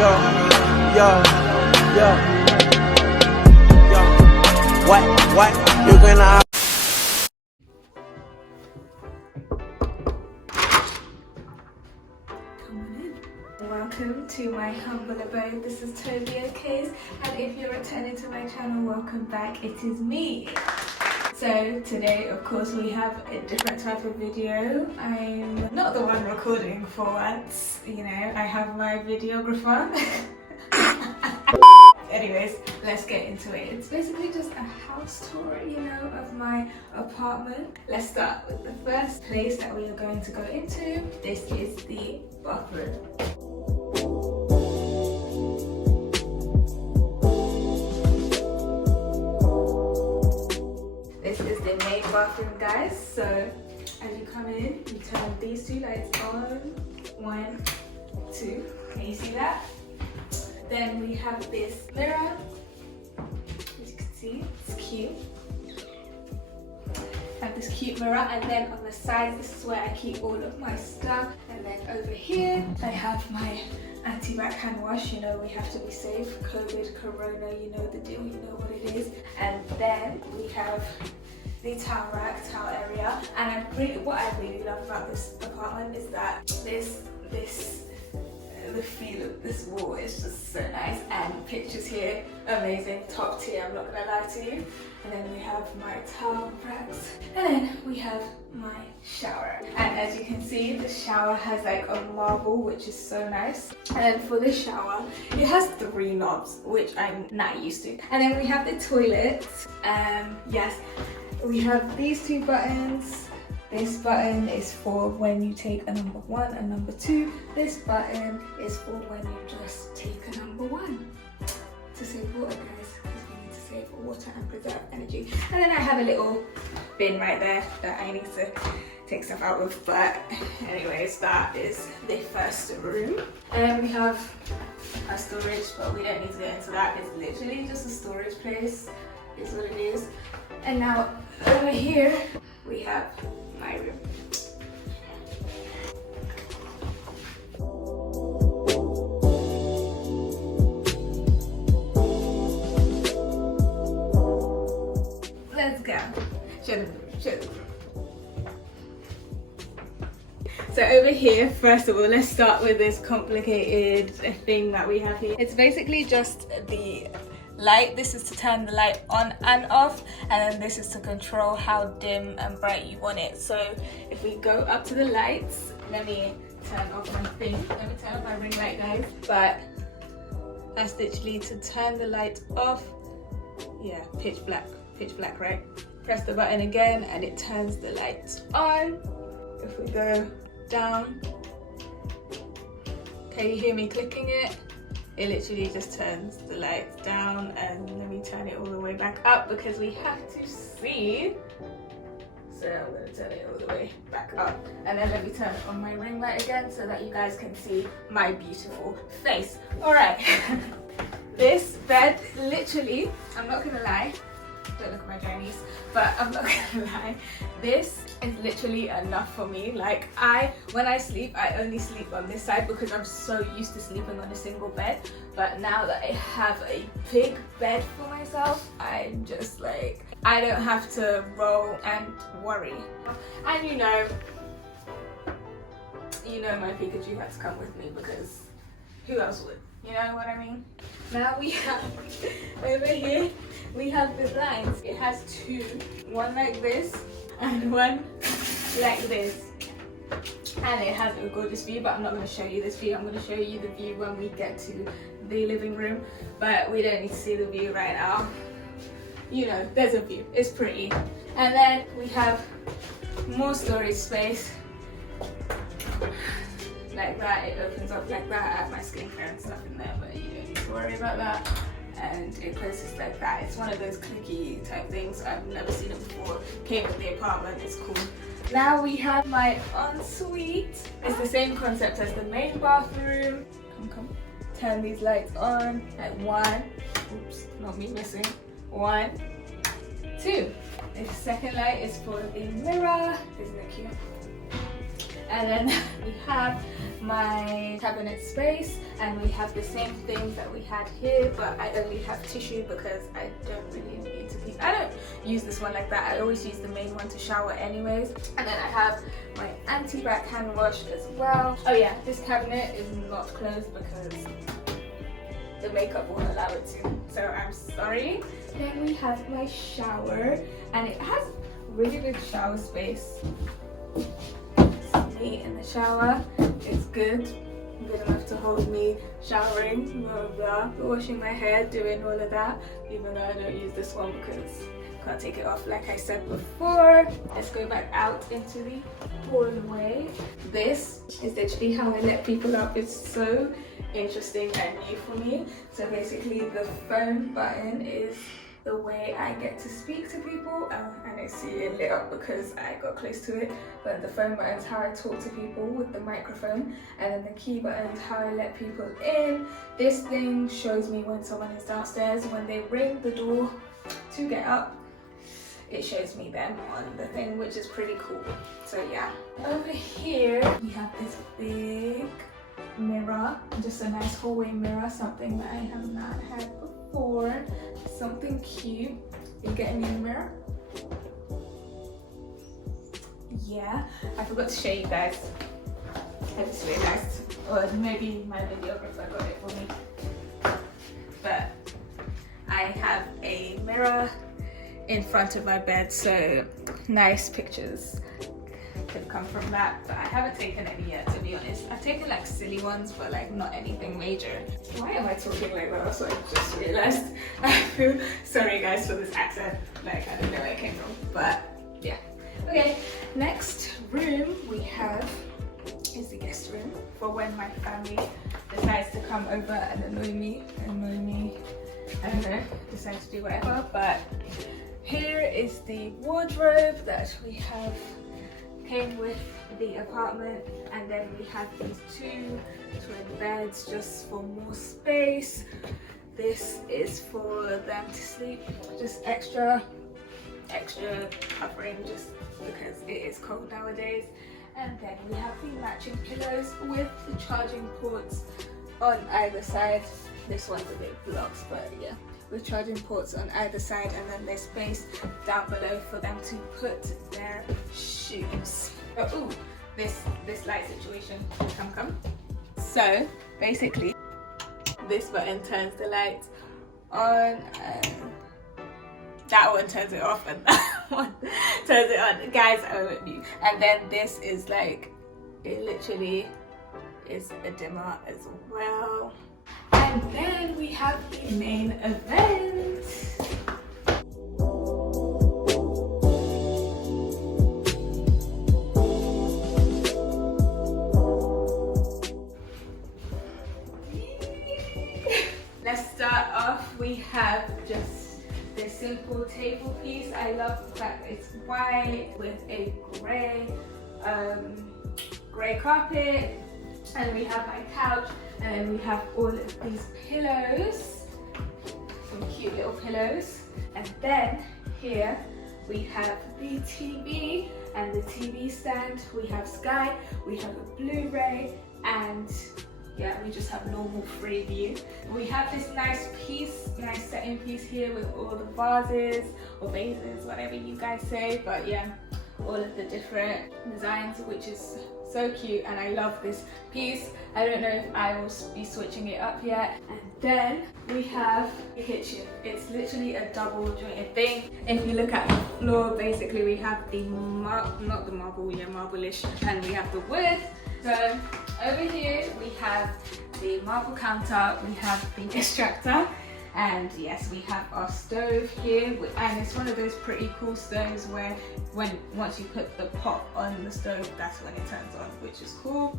yo, yo, yo, yo. What, you're gonna... Welcome to my humble abode. This is tobiokes, and if you're returning to my channel, welcome back. It is me. So today, of course, we have a different type of video. I'm not the one recording for once, you know, I have my videographer. Anyways, let's get into it. It's basically just a house tour, you know, of my apartment. Let's start with the first place that we are going to go into. This is the bathroom. This is the main bathroom, guys. So as you come in, you turn these two lights on. 1, 2. Can you see that? Then we have this mirror. As you can see, it's cute. I have this cute mirror, and then on the sides, this is where I keep all of my stuff. And then over here, I have my anti-bac hand wash. You know, we have to be safe. COVID, Corona, you know the deal, you know what it is. And then we have the towel rack, towel area. And what I really love about this apartment is that the feel of this wall is just so nice, and pictures here, amazing, top tier, I'm not gonna lie to you. And then we have my towel racks, and then we have my shower. And as you can see, the shower has like a marble, which is so nice. And then for this shower, it has 3 knobs, which I'm not used to. And then we have the toilet. Yes, we have these 2 buttons. This button is for when you take a number 1 and number 2. This button is for when you just take a number 1. To save water, guys, because we need to save water and preserve energy. And then I have a little bin right there that I need to take stuff out of. But anyways, that is the first room. And then we have our storage, but we don't need to get into that. It's literally just a storage place, is what it is. And now over here, we have my room. Let's go. Show them the room, show them the room. So over here, first of all, let's start with this complicated thing that we have here. It's basically just the light. This is to turn the light on and off, and then this is to control how dim and bright you want it. So if we go up to the lights, let me turn off my thing. Let me turn off my ring light, guys. But that's literally to turn the light off. Yeah, pitch black, right? Press the button again and it turns the lights on. If we go down, can you hear me clicking it? It literally just turns the lights down, and let me turn it all the way back up because we have to see. So I'm going to turn it all the way back up, and then let me turn on my ring light again so that you guys can see my beautiful face. Alright, this bed, literally, I'm not going to lie, don't look at my journeys, but I'm not gonna lie, this is literally enough for me. Like, when I sleep, I only sleep on this side because I'm so used to sleeping on a single bed. But now that I have a big bed for myself, I'm just like, I don't have to roll and worry. And you know my Pikachu had to come with me because who else would? You know what I mean? Now we have, over here, we have the blinds. It has 2, one like this and one like this. And it has a gorgeous view, but I'm not going to show you this view. I'm going to show you the view when we get to the living room, but we don't need to see the view right now. You know, there's a view. It's pretty. And then we have more storage space. Like that, it opens up like that. I have my skincare and stuff in there, but you don't need to worry about that. And it closes like that. It's one of those clicky type things. I've never seen it before. Came with the apartment, it's cool. Now we have my ensuite. It's the same concept as the main bathroom. Come. Turn these lights on at 1. Oops, not me missing. 1, 2. The second light is for the mirror. Isn't it cute? And then we have my cabinet space, and we have the same things that we had here, but I only have tissue because I don't really need to keep, I don't use this one like that. I always use the main one to shower anyways. And then I have my anti-back hand wash as well. Oh yeah, this cabinet is not closed because the makeup won't allow it to, so I'm sorry. Then we have my shower, and it has really good shower space. It's me in the shower. It's good enough to hold me showering, blah blah blah, washing my hair, doing all of that, even though I don't use this one because I can't take it off like I said before. Let's go back out into the hallway. This is literally how I let people up. It's so interesting and new for me. So basically the phone button is the way I get to speak to people, and I see it lit up because I got close to it. But the phone button is how I talk to people with the microphone, and then the key button is how I let people in. This thing shows me when someone is downstairs. When they ring the door to get up, it shows me them on the thing, which is pretty cool. So yeah. Over here we have this big mirror, just a nice hallway mirror, something that I have not had before. Something cute. You get a new mirror? Yeah, I forgot to show you guys. I just realized, or maybe my videographer got it for me. But I have a mirror in front of my bed, so nice pictures could come from that, but I haven't taken any yet, to be honest. I've taken like silly ones, but like not anything major. Why am I talking like that? That's what I just realized. I feel sorry guys for this accent, like I don't know where it came from, but yeah. Okay, next room we have is the guest room for when my family decides to come over and annoy me, I don't know, decide to do whatever. But here is the wardrobe that we have, came with the apartment, and then we have these two twin beds just for more space. This is for them to sleep, just extra covering just because it is cold nowadays. And then we have the matching pillows with the charging ports on either side. This one's a bit blocked, but yeah, with charging ports on either side, and then there's space down below for them to put their shoes. Oh, ooh, this light situation, come. So basically, this button turns the light on, and that one turns it off, and that one turns it on. Guys, I won't you. And then this is like, it literally is a dimmer as well. And then we have the main event. Let's start off. We have just this simple table piece. I love the fact that it's white with a grey carpet, and we have my couch, and then we have all of these pillows, some cute little pillows. And then here we have the TV and the TV stand. We have Sky, we have a Blu-ray, and yeah, we just have normal free view. We have this nice setting piece here with all the vases or vases, whatever you guys say, but yeah, all of the different designs, which is so cute, and I love this piece. I don't know if I will be switching it up yet. And then we have the kitchen. It's literally a double jointed thing. If you look at the floor, basically we have the not the marble, yeah, marble-ish, and we have the wood. So over here we have the marble counter, we have the extractor, and yes, we have our stove here, and it's one of those pretty cool stoves where once you put the pot on the stove, that's when it turns on, which is cool.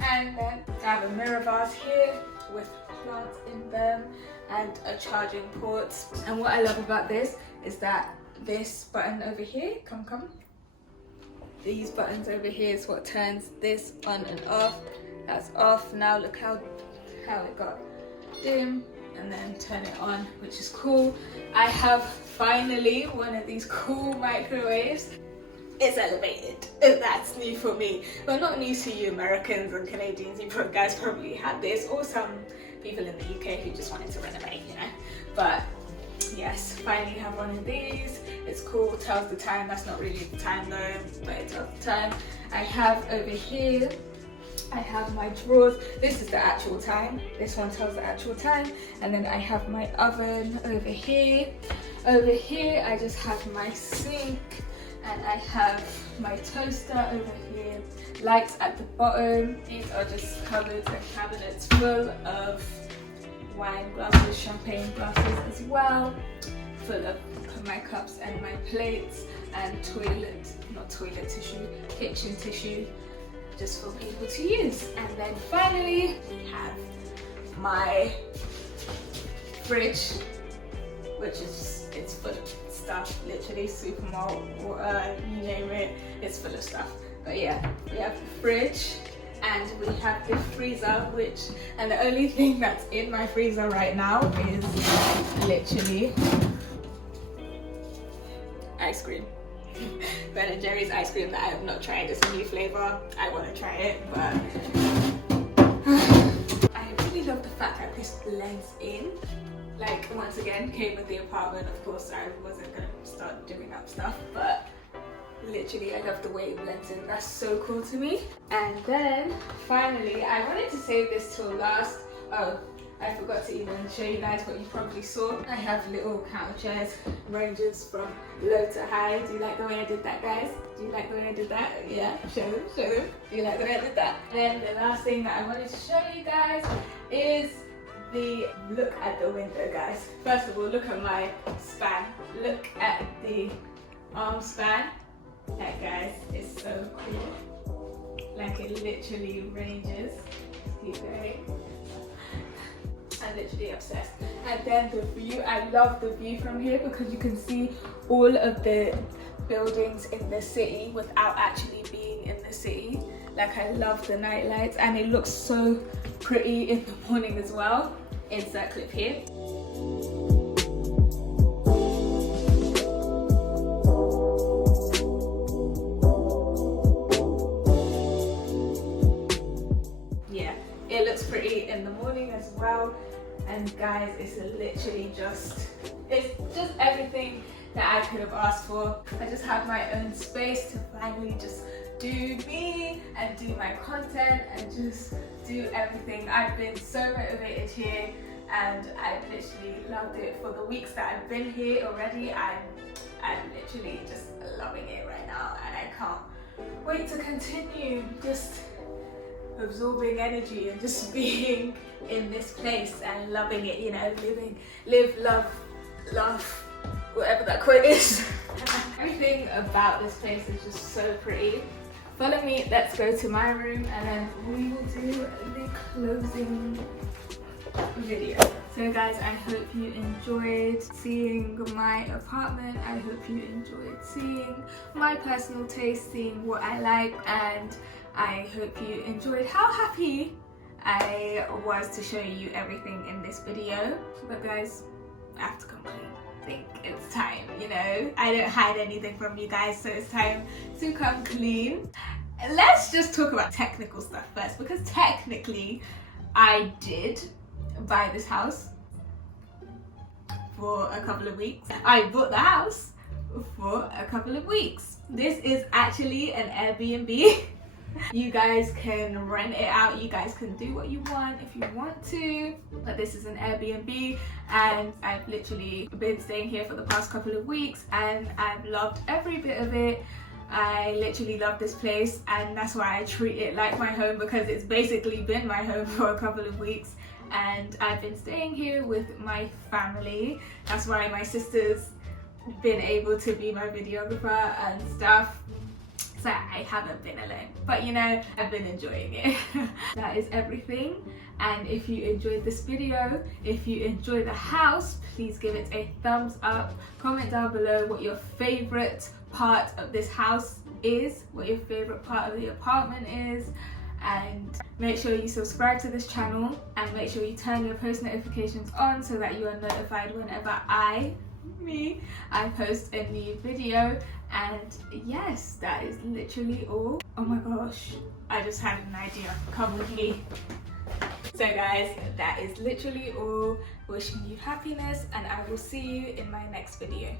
And then I have a mirror vase here with plants in them and a charging port. And what I love about this is that this button over here, these buttons over here is what turns this on and off. That's off. Now look how it got dim, and then turn it on, which is cool. I have finally one of these cool microwaves. it's elevated. That's new for me, but not new to you Americans and Canadians. You guys probably had this, or some people in the UK who just wanted to renovate, you know. But yes, finally have one of these. It's cool, tells the time. That's not really the time though, but it tells the time. I have over here, I have my drawers. This is the actual time. This one tells the actual time. And then I have my oven over here. Over here, I just have my sink, and I have my toaster over here. Lights at the bottom. These are just cupboards and cabinets full of wine glasses, champagne glasses as well, full of my cups and my plates, and kitchen tissue, just for people to use. And then finally we have my fridge, which is, it's full of stuff, literally supermarket, water, you name it, it's full of stuff. But yeah, we have the fridge, and we have the freezer, and the only thing that's in my freezer right now is literally ice cream. Ben & Jerry's ice cream that I have not tried. It's a new flavor. I want to try it, but I really love the fact that this blends in. Like, once again, came with the apartment. Of course, I wasn't gonna start doing up stuff, but literally I love the way it blends in. That's so cool to me. And then finally, I wanted to save this till last. Oh, I forgot to even show you guys what you probably saw. I have little counter chairs, ranges from low to high. Do you like the way I did that, guys? Do you like the way I did that? Yeah, show them. Do you like the way I did that? Then the last thing that I wanted to show you guys is the look at the window, guys. First of all, look at my span. Look at the arm span. That, guys, is so cool. Like, it literally ranges. Keep going. I'm literally obsessed. And then the view, I love the view from here because you can see all of the buildings in the city without actually being in the city. Like, I love the night lights, and it looks so pretty in the morning as well. Insert clip here. Yeah, it looks pretty in the morning as well. And guys, it's literally it's just everything that I could have asked for. I just have my own space to finally just do me and do my content and just do everything. I've been so motivated here, and I've literally loved it. For the weeks that I've been here already, I'm literally just loving it right now, and I can't wait to continue just absorbing energy and just being in this place and loving it, you know, live, love, whatever that quote is. Everything about this place is just so pretty. Follow me, let's go to my room, and then we will do the closing video. So guys, I hope you enjoyed seeing my apartment. I hope you enjoyed seeing my personal taste, seeing what I like, and I hope you enjoyed how happy I was to show you everything in this video. But guys, I have to come clean. I think it's time, you know? I don't hide anything from you guys, so it's time to come clean. Let's just talk about technical stuff first, because technically I did buy this house for a couple of weeks. I bought the house for a couple of weeks. This is actually an Airbnb. You guys can rent it out, you guys can do what you want if you want to, but this is an Airbnb, and I've literally been staying here for the past couple of weeks, and I've loved every bit of it. I literally love this place, and that's why I treat it like my home, because it's basically been my home for a couple of weeks, and I've been staying here with my family. That's why my sister's been able to be my videographer and stuff. So I haven't been alone, but you know, I've been enjoying it. That is everything. And if you enjoyed this video, if you enjoyed the house, please give it a thumbs up. Comment down below what your favorite part of this house is, what your favorite part of the apartment is, and make sure you subscribe to this channel, and make sure you turn your post notifications on so that you are notified whenever I post a new video. And yes, that is literally all. Oh my gosh, I just had an idea. Come with me. So guys, that is literally all. Wishing you happiness, and I will see you in my next video.